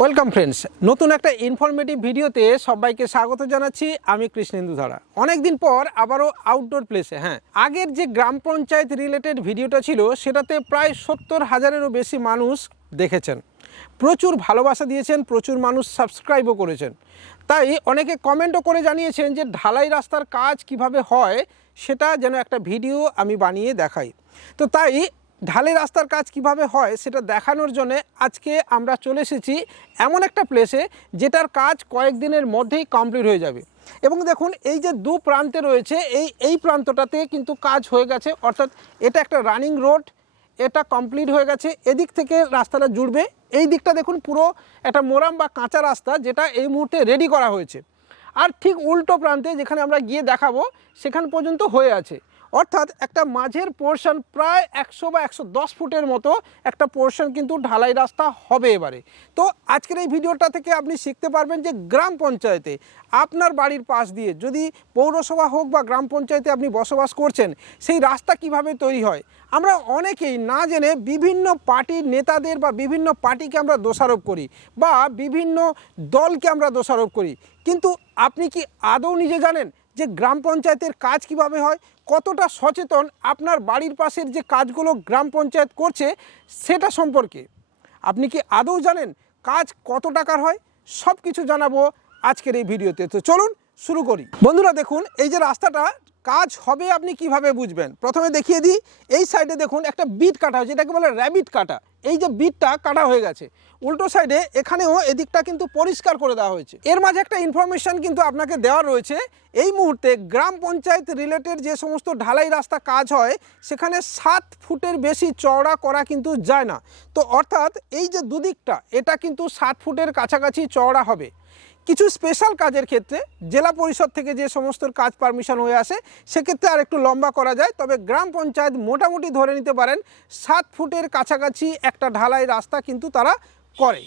Welcome friends নতুন একটা informative ভিডিওতে সবাইকে স্বাগত জানাচ্ছি। আমি কৃষ্ণেন্দু ধারা। অনেকদিন পর আবারও আউটডোর প্লেসে হ্যাঁ। আগের যে গ্রাম পঞ্চায়েত রিলেটেড ভিডিওটা ছিল, সেটাতে প্রায় সত্তর হাজারেরও বেশি মানুষ দেখেছেন। প্রচুর ভালোবাসা দিয়েছেন, প্রচুর মানুষ সাবস্ক্রাইবও করেছেন। তাই অনেকে কমেন্টও করে জানিয়েছেন যে, ঢালাই রাস্তার কাজ কীভাবে হয়, সেটা যেন একটা ভিডিও আমি বানিয়ে দেখাই। তো তাই ঢালাই রাস্তার কাজ কীভাবে হয় সেটা দেখানোর জন্য আজকে আমরা চলে এসেছি এমন একটা প্লেসে যেটার কাজ কয়েকদিনের মধ্যেই কমপ্লিট হয়ে যাবে। এবং দেখুন, এই যে দু প্রান্তে রয়েছে, এই এই প্রান্তটাতে কিন্তু কাজ হয়ে গেছে। অর্থাৎ এটা একটা রানিং রোড এটা কমপ্লিট হয়ে গেছে। এদিক থেকে রাস্তাটা জুড়বে। এই দিকটা দেখুন, পুরো একটা মোরাম বা কাঁচা রাস্তা যেটা এই মুহূর্তে রেডি করা হয়েছে। আর ঠিক উল্টো প্রান্তে যেখানে আমরা গিয়ে দেখাবো, সেখান পর্যন্ত হয়ে আছে। অর্থাৎ একটা মাঝের পোর্শন প্রায় একশো বা একশো দশ ফুটের মতো একটা পোর্শন কিন্তু ঢালাই রাস্তা হবে এবারে। তো আজকের এই ভিডিওটা থেকে আপনি শিখতে পারবেন যে গ্রাম পঞ্চায়েতে আপনার বাড়ির পাশ দিয়ে যদি পৌরসভা হোক বা গ্রাম পঞ্চায়েতে আপনি বসবাস করছেন, সেই রাস্তা কীভাবে তৈরি হয়? আমরা অনেকেই না জেনে বিভিন্ন পার্টির নেতাদের বা বিভিন্ন পার্টিকে আমরা দোষারোপ করি বা বিভিন্ন দলকে আমরা দোষারোপ করি। কিন্তু আপনি কি আদৌ নিজে জানেন যে গ্রাম পঞ্চায়েতের কাজ কীভাবে হয়, কতটা সচেতন আপনার বাড়ির পাশের যে কাজগুলো গ্রাম পঞ্চায়েত করছে সেটা সম্পর্কে। আপনি কি আদৌ জানেন কাজ কত টাকার হয়? সব কিছু জানাব আজকের এই ভিডিওতে। তো চলুন শুরু করি। বন্ধুরা দেখুন, এই যে রাস্তাটা কাজ হবে আপনি কীভাবে বুঝবেন? প্রথমে দেখিয়ে দিই, এই সাইডে দেখুন একটা বিট কাটা হয়েছে, এটাকে বলে র্যাবিট কাটা। এই যে বিটটা কাটা হয়ে গেছে, উল্টো সাইডে এখানেও এদিকটা কিন্তু পরিষ্কার করে দেওয়া হয়েছে। এর মাঝে একটা ইনফরমেশন কিন্তু আপনাকে দেওয়া রয়েছে, এই মুহূর্তে গ্রাম পঞ্চায়েত রিলেটেড যে সমস্ত ঢালাই রাস্তা কাজ হয়, সেখানে সাত ফুটের বেশি চওড়া করা কিন্তু যায় না। তো অর্থাৎ এই যে দুদিকটা, এটা কিন্তু সাত ফুটের কাছাকাছি চওড়া হবে। কিছু স্পেশাল কাজের ক্ষেত্রে জেলা পরিষদ থেকে যে সমস্ত কাজ পারমিশন হয়ে আসে, সেক্ষেত্রে আর একটু লম্বা করা যায়। তবে গ্রাম পঞ্চায়েত মোটামুটি ধরে নিতে পারেন, সাত ফুটের কাছাকাছি একটা ঢালাই রাস্তা কিন্তু তারা করে।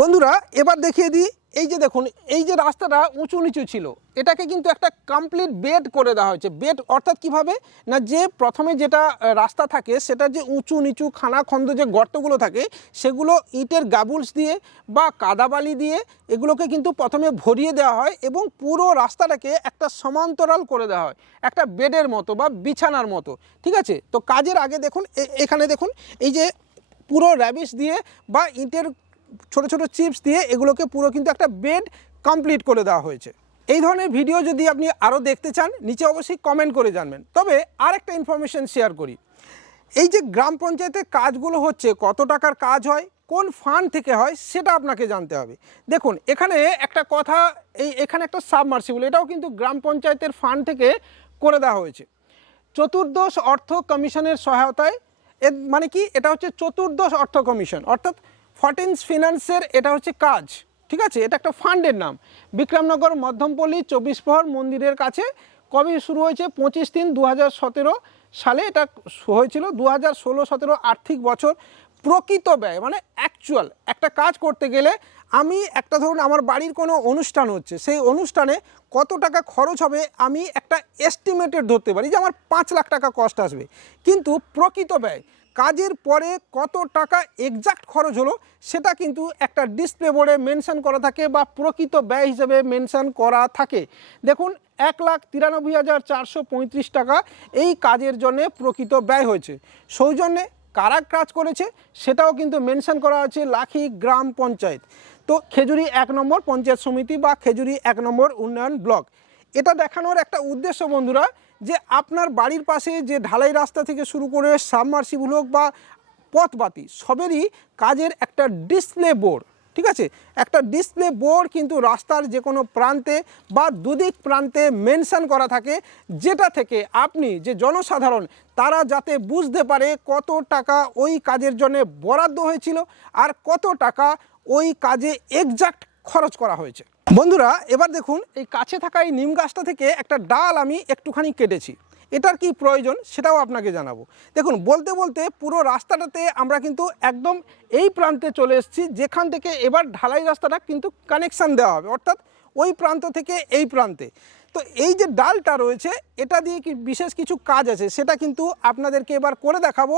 বন্ধুরা, এবার দেখিয়ে দিই এই যে দেখুন, এই যে রাস্তাটা উঁচু নিচু ছিল, এটাকে কিন্তু একটা কমপ্লিট বেড করে দেওয়া হয়েছে। বেড অর্থাৎ কীভাবে? না, যে প্রথমে যেটা রাস্তা থাকে, সেটা যে উঁচু নিচু খানাখন্দ যে গর্তগুলো থাকে, সেগুলো ইটের গাবুলস দিয়ে বা কাদাবালি দিয়ে এগুলোকে কিন্তু প্রথমে ভরিয়ে দেওয়া হয় এবং পুরো রাস্তাটাকে একটা সমান্তরাল করে দেওয়া হয়। একটা বেডের মতো বা বিছানার মতো, ঠিক আছে? তো কাজের আগে দেখুন এখানে দেখুন, এই যে পুরো র্যাবিশ দিয়ে বা ইটের ছোট ছোট চিপস দিয়ে এগুলোকে পুরো কিন্তু একটা বেড কমপ্লিট করে দেওয়া হয়েছে। এই ধরনের ভিডিও যদি আপনি আরও দেখতে চান, নিচে অবশ্যই কমেন্ট করে জানবেন। তবে আর একটা ইনফরমেশন শেয়ার করি। এই যে গ্রাম পঞ্চায়েতের কাজগুলো হচ্ছে, কত টাকার কাজ হয়, কোন ফান্ড থেকে হয়, সেটা আপনাকে জানতে হবে। দেখুন, এখানে একটা কথা, এই এখানে একটা সাবমার্সিবল এটাও কিন্তু গ্রাম পঞ্চায়েতের ফান্ড থেকে করে দেওয়া হয়েছে। চতুর্দশ অর্থ কমিশনের সহায়তায়, এর মানে কি? এটা হচ্ছে চতুর্দশ অর্থ কমিশন। অর্থাৎ ফর্টিন্স ফিনান্সের, এটা হচ্ছে কাজ, ঠিক আছে? এটা একটা ফান্ডের নাম। বিক্রমনগর, মধ্যমপল্লী, চব্বিশ প্রহর মন্দিরের কাছে কবে শুরু হয়েছে? পঁচিশ তিন দু সালে এটা হয়েছিল। দু হাজার ষোলো সতেরো আর্থিক বছর প্রকৃত ব্যয় মানে অ্যাকচুয়াল একটা কাজ করতে গেলে আমি একটা ধরুন আমার বাড়ির কোনো অনুষ্ঠান হচ্ছে, সেই অনুষ্ঠানে কত টাকা খরচ হবে আমি একটা এস্টিমেটেড ধরতে পারি যে আমার পাঁচ লাখ টাকা কস্ট আসবে। কিন্তু প্রকৃত ব্যয় কাজের পরে কত টাকা এক্সাক্ট খরচ হলো, সেটা কিন্তু একটা ডিসপ্লে বোর্ডে মেনশন করা থাকে বা প্রকৃত ব্যয় হিসেবে মেনশন করা থাকে। দেখুন, এক লাখ তিরানব্বই হাজার চারশো পঁয়ত্রিশ টাকা এই কাজের জন্যে প্রকৃত ব্যয় হয়েছে। সৌজন্যে কারা কাজ করেছে, সেটাও কিন্তু মেনশন করা আছে লাখি গ্রাম পঞ্চায়েত। তো খেজুরি এক নম্বর পঞ্চায়েত সমিতি বা খেজুরি এক নম্বর উন্নয়ন ব্লক। এটা দেখানোর একটা উদ্দেশ্য বন্ধুরা যে আপনার বাড়ির পাশে যে ঢালাই রাস্তা থেকে শুরু করে সাবমার্সিবল হোক বা পথবাতি, সবেরই কাজের একটা ডিসপ্লে বোর্ড, ঠিক আছে? একটা ডিসপ্লে বোর্ড কিন্তু রাস্তার যে কোনো প্রান্তে বা দুদিক প্রান্তে মেনশন করা থাকে, যেটা থেকে আপনি যে জনসাধারণ, তারা যাতে বুঝতে পারে কত টাকা ওই কাজের জন্য বরাদ্দ হয়েছিল আর কত টাকা ওই কাজে এক্সাক্ট খরচ করা হয়েছে। বন্ধুরা, এবার দেখুন, এই কাছে থাকা এই নিম গাছটা থেকে একটা ডাল আমি একটুখানি কেটেছি। এটার কি প্রয়োজন সেটাও আপনাকে জানাব। দেখুন, বলতে বলতে পুরো রাস্তাটাতে আমরা কিন্তু একদম এই প্রান্তে চলে এসেছি, যেখান থেকে এবার ঢালাই রাস্তাটা কিন্তু কানেকশান দেওয়া হবে। অর্থাৎ ওই প্রান্ত থেকে এই প্রান্তে। তো এই যে ডালটা রয়েছে, এটা দিয়ে কি বিশেষ কিছু কাজ আছে সেটা কিন্তু আপনাদেরকে এবার করে দেখাবো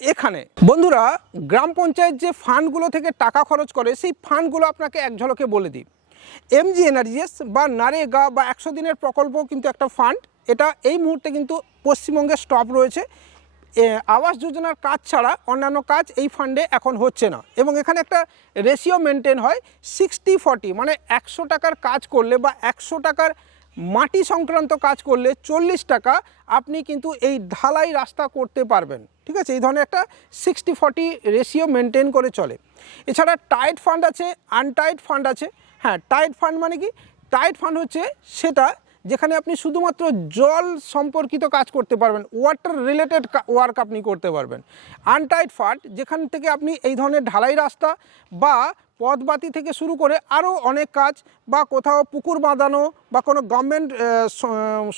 এখানে। বন্ধুরা, গ্রাম পঞ্চায়েত যে ফান্ডগুলো থেকে টাকা খরচ করে, সেই ফান্ডগুলো আপনাকে এক ঝলকে বলে দিই। এমজি এনার্জিএস বা নারেগা বা একশো দিনের প্রকল্প কিন্তু একটা ফান্ড এটা এই মুহূর্তে কিন্তু পশ্চিমবঙ্গে স্টপ রয়েছে। আবাস যোজনার কাজ ছাড়া অন্যান্য কাজ এই ফান্ডে এখন হচ্ছে না। এবং এখানে একটা রেশিও মেনটেন হয় সিক্সটি ফর্টি মানে একশো টাকার কাজ করলে বা একশো টাকার মাটি সংক্রান্ত কাজ করলে চল্লিশ টাকা আপনি কিন্তু এই ঢালাই রাস্তা করতে পারবেন। ঠিক আছে? এই ধরনের একটা সিক্সটি ফর্টি রেশিও মেনটেন করে চলে। এছাড়া টাইট ফান্ড আছে আনটাইট ফান্ড আছে। হ্যাঁ টাইট ফান্ড মানে কি? টাইট ফান্ড হচ্ছে সেটা যেখানে আপনি শুধুমাত্র জল সম্পর্কিত কাজ করতে পারবেন ওয়াটার রিলেটেড ওয়ার্ক আপনি করতে পারবেন। আনটাইট ফান্ড যেখান থেকে আপনি এই ধরনের ঢালাই রাস্তা বা পথবাতি থেকে শুরু করে আরও অনেক কাজ বা কোথাও পুকুর বাঁধানো বা কোনো গভর্নমেন্ট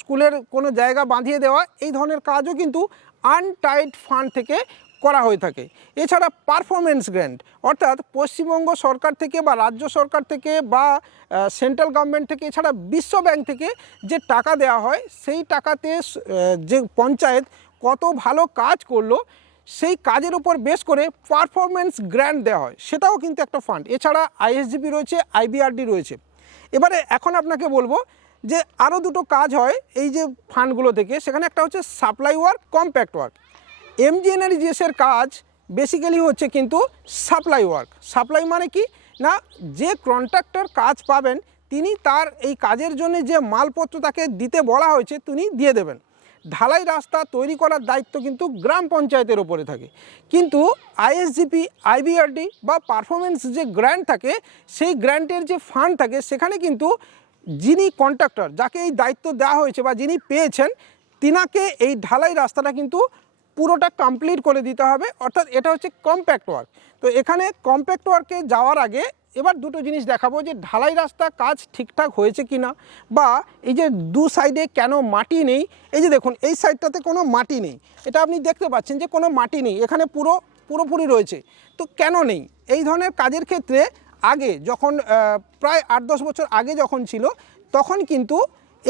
স্কুলের কোনো জায়গা বাঁধিয়ে দেওয়া, এই ধরনের কাজও কিন্তু আনটাইট ফান্ড থেকে করা হয়ে থাকে। এছাড়া পারফরমেন্স গ্র্যান্ট অর্থাৎ পশ্চিমবঙ্গ সরকার থেকে বা রাজ্য সরকার থেকে বা সেন্ট্রাল গভর্নমেন্ট থেকে, এছাড়া বিশ্ব ব্যাংক থেকে যে টাকা দেওয়া হয়, সেই টাকাতে যে পঞ্চায়েত কত ভালো কাজ করল, সেই কাজের উপর বেশ করে পারফরমেন্স গ্র্যান্ট দেওয়া হয়। সেটাও কিন্তু একটা ফান্ড এছাড়া আইএসজিপি রয়েছে আইবিআরডি রয়েছে। এবারে এখন আপনাকে বলব যে আরও দুটো কাজ হয় এই যে ফান্ডগুলো থেকে। সেখানে একটা হচ্ছে সাপ্লাই ওয়ার্ক কম্প্যাক্ট ওয়ার্ক এমজিএনআরজিএসের কাজ বেসিক্যালি হচ্ছে কিন্তু সাপ্লাই ওয়ার্ক সাপ্লাই মানে কি? না, যে কন্ট্রাক্টর কাজ পাবেন, তিনি তার এই কাজের জন্য যে মালপত্র তাকে দিতে বলা হয়েছে, তিনি দিয়ে দেবেন। ঢালাই রাস্তা তৈরি করার দায়িত্ব কিন্তু গ্রাম পঞ্চায়েতের ওপরে থাকে। কিন্তু আইএসজিপি আইবিআরডি বা পারফরমেন্স যে গ্র্যান্ট থাকে, সেই গ্র্যান্টের যে ফান্ড থাকে, সেখানে কিন্তু যিনি কন্ট্রাক্টর যাকে এই দায়িত্ব দেওয়া হয়েছে বা যিনি পেয়েছেন, তিনাকে এই ঢালাই রাস্তাটা কিন্তু পুরোটা কমপ্লিট করে দিতে হবে, অর্থাৎ এটা হচ্ছে কম্প্যাক্ট ওয়ার্ক তো এখানে কম্প্যাক্ট ওয়ার্কে যাওয়ার আগে এবার দুটো জিনিস দেখাবো যে ঢালাই রাস্তা কাজ ঠিকঠাক হয়েছে কি না বা এই যে দু সাইডে কেন মাটি নেই। এই যে দেখুন, এই সাইডটাতে কোনো মাটি নেই। এটা আপনি দেখতে পাচ্ছেন যে কোনো মাটি নেই, এখানে পুরো, পুরোপুরি রয়েছে। তো কেন নেই? এই ধরনের কাজের ক্ষেত্রে আগে যখন প্রায় আট দশ বছর আগে যখন ছিল, তখন কিন্তু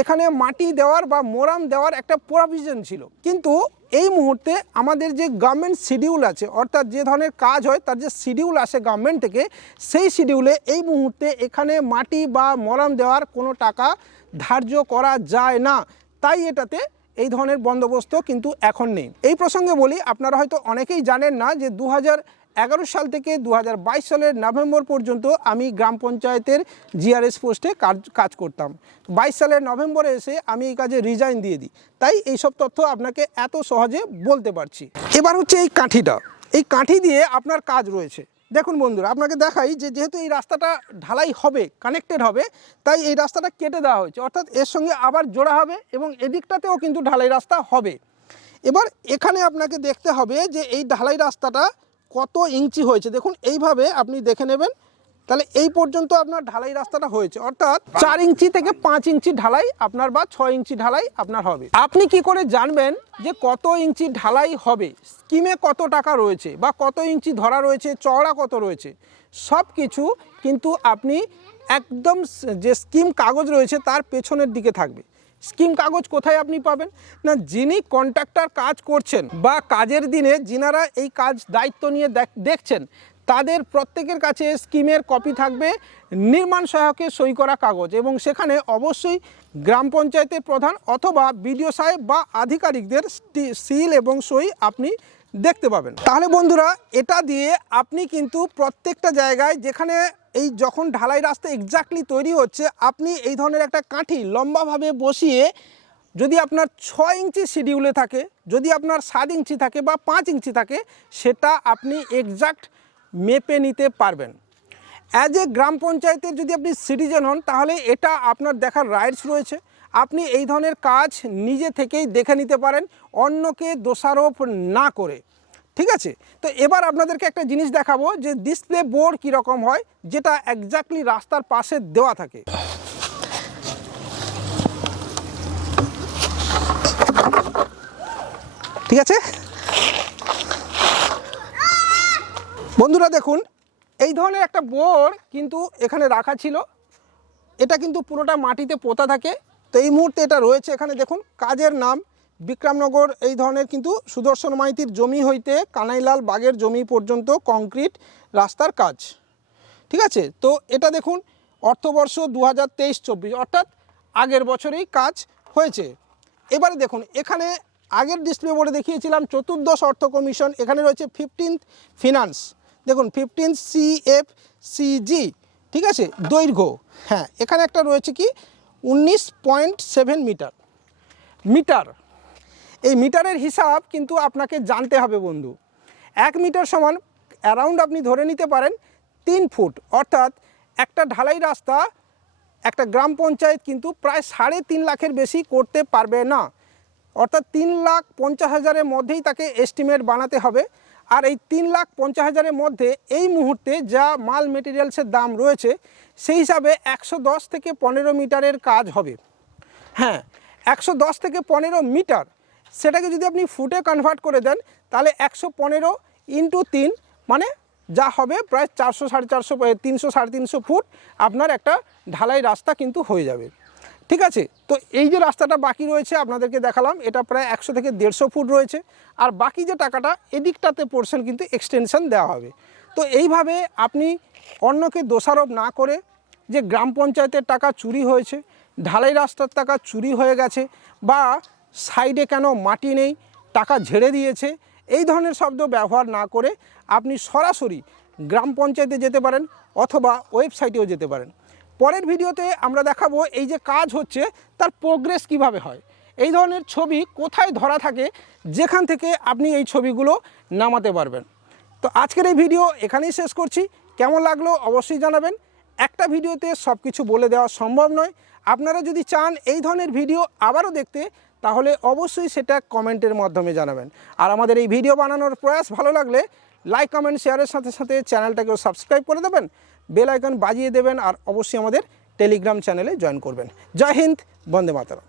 এখানে মাটি দেওয়ার বা মোরাম দেওয়ার একটা প্রভিশন ছিল। কিন্তু এই মুহূর্তে আমাদের যে গভর্নমেন্ট শিডিউল আছে, অর্থাৎ যে ধরনের কাজ হয়, তার যে শিডিউল আসে গভর্নমেন্ট থেকে, সেই শিডিউলে এই মুহূর্তে এখানে মাটি বা মরাম দেওয়ার কোনো টাকা ধার্য করা যায় না। তাই এটাতে এই ধরনের বন্দোবস্ত কিন্তু এখন নেই। এই প্রসঙ্গে বলি, আপনারা হয়তো অনেকেই জানেন না যে দু হাজার এগারো সাল থেকে দু হাজার বাইশ সালের নভেম্বর পর্যন্ত আমি গ্রাম পঞ্চায়েতের জিআরএস পোস্টে কাজ কাজ করতাম। বাইশ সালের নভেম্বরে এসে আমি এই কাজে রিজাইন দিয়ে দিই। তাই এইসব তথ্য আপনাকে এত সহজে বলতে পারছি। এবার হচ্ছে এই কাঠিটা। এই কাঠি দিয়ে আপনার কাজ রয়েছে। দেখুন বন্ধুরা, আপনাকে দেখাই যে যেহেতু এই রাস্তাটা ঢালাই হবে কানেক্টেড হবে, তাই এই রাস্তাটা কেটে দেওয়া হয়েছে। অর্থাৎ এর সঙ্গে আবার জোড়া হবে এবং এদিকটাতেও কিন্তু ঢালাই রাস্তা হবে। এবার এখানে আপনাকে দেখতে হবে যে এই ঢালাই রাস্তাটা কত ইঞ্চি হয়েছে? দেখুন, এইভাবে আপনি দেখে নেবেন। তাহলে এই পর্যন্ত আপনার ঢালাই রাস্তাটা হয়েছে। অর্থাৎ চার ইঞ্চি থেকে পাঁচ ইঞ্চি ঢালাই আপনার বা ছয় ইঞ্চি ঢালাই আপনার হবে। আপনি কি করে জানবেন যে কত ইঞ্চি ঢালাই হবে? স্কিমে কত টাকা রয়েছে বা কত ইঞ্চি ধরা রয়েছে, চওড়া কত রয়েছে? সব কিছু কিন্তু আপনি একদম যে স্কিম কাগজ রয়েছে, তার পেছনের দিকে থাকবে। স্কিম কাগজ কোথায় আপনি পাবেন? না, যিনি কন্ট্রাক্টর কাজ করছেন বা কাজের দিনে যিনারা এই কাজ দায়িত্ব নিয়ে দেখ- দেখছেন, তাদের প্রত্যেকের কাছে স্কিমের কপি থাকবে নির্মাণ সহায়কের সই করা কাগজ এবং সেখানে অবশ্যই গ্রাম পঞ্চায়েতের প্রধান অথবা বিডিও সাহেব বা আধিকারিকদের সিল এবং সই আপনি দেখতে পাবেন। তাহলে বন্ধুরা, এটা দিয়ে আপনি কিন্তু প্রত্যেকটা জায়গায় যেখানে এই যখন ঢালাই রাস্তা এক্স্যাক্টলি তৈরি হচ্ছে, আপনি এই ধরনের একটা কাঠি লম্বাভাবে বসিয়ে যদি আপনার ছয় ইঞ্চি শিডিউলে থাকে, যদি আপনার সাত ইঞ্চি থাকে বা পাঁচ ইঞ্চি থাকে, সেটা আপনি এক্স্যাক্ট মেপে নিতে পারবেন। অ্যাজ এ গ্রাম পঞ্চায়েতের যদি আপনি সিটিজেন হন, তাহলে এটা আপনার দেখার রাইটস রয়েছে। আপনি এই ধরনের কাজ নিজে থেকেই দেখে নিতে পারেন, অন্যকে দোষারোপ না করে। ঠিক আছে? তো এবার আপনাদেরকে একটা জিনিস দেখাবো যে ডিসপ্লে বোর্ড কীরকম হয়, যেটা একজাক্টলি রাস্তার পাশে দেওয়া থাকে। ঠিক আছে? বন্ধুরা দেখুন, এই ধরনের একটা বোর্ড কিন্তু এখানে রাখা ছিল। এটা কিন্তু পুরোটা মাটিতে পোতা থাকে। তো এই মুহূর্তে এটা রয়েছে এখানে, দেখুন, কাজের নাম, বিক্রমনগর, এই ধরনের কিন্তু সুদর্শন মাইতির জমি হইতে কানাইলাল বাগের জমি পর্যন্ত কংক্রিট রাস্তার কাজ। ঠিক আছে? তো এটা দেখুন, অর্থবর্ষ দু হাজার তেইশ চব্বিশ, অর্থাৎ আগের বছরেই কাজ হয়েছে। এবারে দেখুন, এখানে আগের ডিসপ্লে বোর্ডে দেখিয়েছিলাম, চতুর্দশ অর্থ কমিশন, এখানে রয়েছে ফিফটিন্থ ফিনান্স দেখুন ফিফটিন সিএফ সিজি ঠিক আছে? দৈর্ঘ্য। হ্যাঁ এখানে একটা রয়েছে কি? উনিশ পয়েন্ট সেভেন মিটার। মিটার। এই মিটারের হিসাব কিন্তু আপনাকে জানতে হবে বন্ধু। এক মিটার সমান অ্যারাউন্ড আপনি ধরে নিতে পারেন তিন ফুট। অর্থাৎ একটা ঢালাই রাস্তা, একটা গ্রাম পঞ্চায়েত কিন্তু প্রায় সাড়ে তিন লাখের বেশি করতে পারবে না। অর্থাৎ তিন লাখ পঞ্চাশ হাজারের মধ্যেই তাকে এস্টিমেট বানাতে হবে। আর এই তিন লাখ পঞ্চাশ হাজারের মধ্যে এই মুহূর্তে যা মাল মেটেরিয়ালসের দাম রয়েছে, সেই হিসাবে একশো দশ থেকে পনেরো মিটারের কাজ হবে। হ্যাঁ একশো দশ থেকে পনেরো মিটার, সেটাকে যদি আপনি ফুটে কনভার্ট করে দেন, তাহলে একশো পনেরো ইন্টু তিন মানে যা হবে প্রায় চারশো সাড়ে চারশো, তিনশো সাড়ে তিনশো ফুট, আপনার একটা ঢালাই রাস্তা কিন্তু হয়ে যাবে। ঠিক আছে? তো এই যে রাস্তাটা বাকি রয়েছে, আপনাদেরকে দেখালাম, এটা প্রায় একশো থেকে দেড়শো ফুট রয়েছে। আর বাকি যে টাকাটা, এদিকটাতে পোর্শন কিন্তু এক্সটেনশন দেওয়া হবে। তো এইভাবে আপনি অন্যকে দোষারোপ না করে যে গ্রাম পঞ্চায়েতের টাকা চুরি হয়েছে, ঢালাই রাস্তার টাকা চুরি হয়ে গেছে, বা সাইডে কেন মাটি নেই, টাকা ঝেড়ে দিয়েছে, এই ধরনের শব্দ ব্যবহার না করে আপনি সরাসরি গ্রাম পঞ্চায়েতে যেতে পারেন, অথবা ওয়েবসাইটেও যেতে পারেন। পরের ভিডিওতে আমরা দেখাবো এই যে কাজ হচ্ছে, তার প্রোগ্রেস কীভাবে হয়। এই ধরনের ছবি কোথায় ধরা থাকে, যেখান থেকে আপনি এই ছবিগুলো নামাতে পারবেন। তো আজকের এই ভিডিও এখানেই শেষ করছি। কেমন লাগল অবশ্যই জানাবেন। একটা ভিডিওতে সব কিছু বলে দেওয়া সম্ভব নয়। আপনারা যদি চান এই ধরনের ভিডিও আবারও দেখতে, তাহলে অবশ্যই সেটা কমেন্টের মাধ্যমে জানাবেন। আর আমাদের এই ভিডিও বানানোর প্রয়াস ভালো লাগলে, লাইক, কমেন্ট, শেয়ারের সাথে সাথে চ্যানেলটাকেও সাবস্ক্রাইব করে দেবেন। বেল আইকন বাজিয়ে দেবেন আর অবশ্যই আমাদের টেলিগ্রাম চ্যানেলে জয়েন করবেন। জয় হিন্দ, বন্দে মাতারাম।